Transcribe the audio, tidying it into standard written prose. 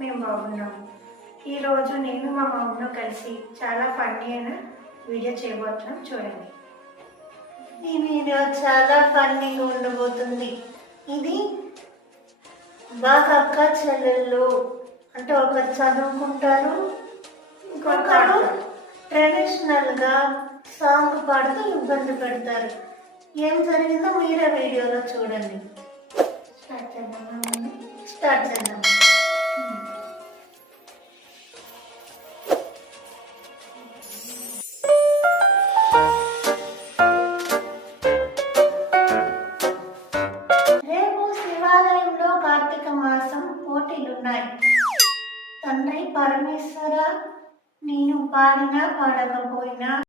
మేము బాగున్నాము. ఈరోజు నేను మా మమ్మీతో కలిసి చాలా ఫన్నీ అయిన వీడియో చేయబోతున్నాం, చూడండి. ఈ వీడియో చాలా ఫన్నీగా ఉండబోతుంది. ఇది బాగా అక్క చెల్లెళ్ళు అంటే ఒకరు చదువుకుంటారు, ఇంకొకరు ట్రెడిషనల్గా సాంగ్ పాడుతూ ఇబ్బంది పెడతారు. ఏం జరిగిందో మీరే వీడియోలో చూడండి. స్టార్ట్ చేద్దాం. రేపు శివాలయంలో కార్తీక మాసం పోటీలున్నాయి. తండ్రి పరమేశ్వర, నేను పాడినా పాడకపోయినా